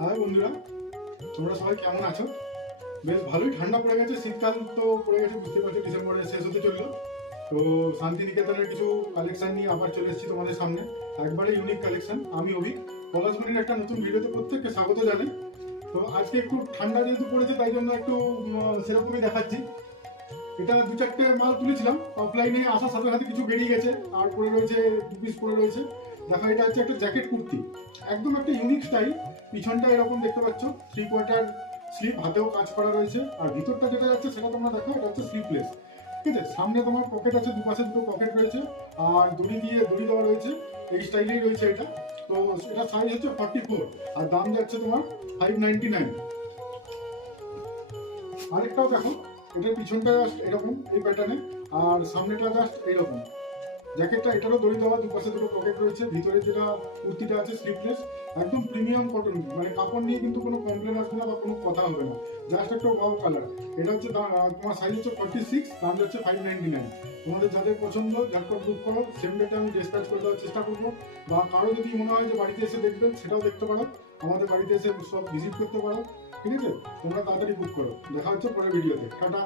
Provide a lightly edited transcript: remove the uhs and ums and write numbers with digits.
High বন্ধুরা, তোমরা সবাই কেমন আছো? বেশ ভালোই ঠান্ডা পড়ে গেছে, শীতকাল তো পড়ে গেছে, বুঝতে পারছো ডিসেম্বরের শেষ হতে চললো। তো শান্তিনিকেতনের কিছু কালেকশন নিয়ে আবার চলে এসেছি তোমাদের সামনে। একবারে ইউনিক কালেকশন। আমি অভি, পলাশমণির একটা নতুন ভিডিওতে প্রত্যেককে স্বাগত জানাই। তো আজকে একটু ঠান্ডা যেহেতু পড়েছে তাই জন্য একটু সেরকমই দেখাচ্ছি। এটা দু চারটে মাল তুলেছিলাম অফলাইনে, আসার সাথে সাথে কিছু বেরিয়ে গেছে আর পড়ে রয়েছে, দু পিস পড়ে রয়েছে। দেখো, এটা হচ্ছে একটা জ্যাকেট কুর্তি, একদম একটা ইউনিক স্টাইল। পিছনটা এরকম দেখতে পাচ্ছ, 3/4 স্লিভ, হাতেও কাজ করা রয়েছে। আর ভিতরটা যেটা যাচ্ছে সেটা তোমরা দেখো, এটা হচ্ছে স্লিভলেস। ঠিক আছে, সামনে তোমার পকেট আছে, দুপাশে দুটো পকেট রয়েছে আর দড়ি দিয়ে দড়ি দেওয়া রয়েছে। এই স্টাইলেই রয়েছে এটা। তো এটা সাইজ হচ্ছে 44 আর দাম যাচ্ছে তোমার 599। আরেকটাও দেখো, এটার পিছনটা জাস্ট এরকম এই প্যাটার্নে, আর সামনেটা জাস্ট এইরকম। জ্যাকেটটা এটারও দড়ি দেওয়া, দুপাশে দুটো পকেট রয়েছে। ভিতরে যেটা কুর্তিটা আছে স্লিভলেস, একদম প্রিমিয়াম কটন, মানে কাপড় নিয়ে কিন্তু কোনো কমপ্লেন আসবে না বা কোনো কথা হবে না। জাস্ট একটা ওয়াও কালার। এটা হচ্ছে তোমার সাইজ হচ্ছে 46, দাম যাচ্ছে 599। তোমাদের যাদের পছন্দ ঝটপট বুক করো, সেম ডেটে আমি ডিসপ্যাচ করে দেওয়ার চেষ্টা করবো। বা কারো যদি মনে হয় যে বাড়িতে এসে দেখবেন, সেটাও দেখতে পারো, আমাদের বাড়িতে এসে সব ভিজিট করতে পারো। ঠিক আছে, তোমরা তাড়াতাড়ি বুক করো। দেখা হচ্ছে পরের ভিডিওতে। টাটা।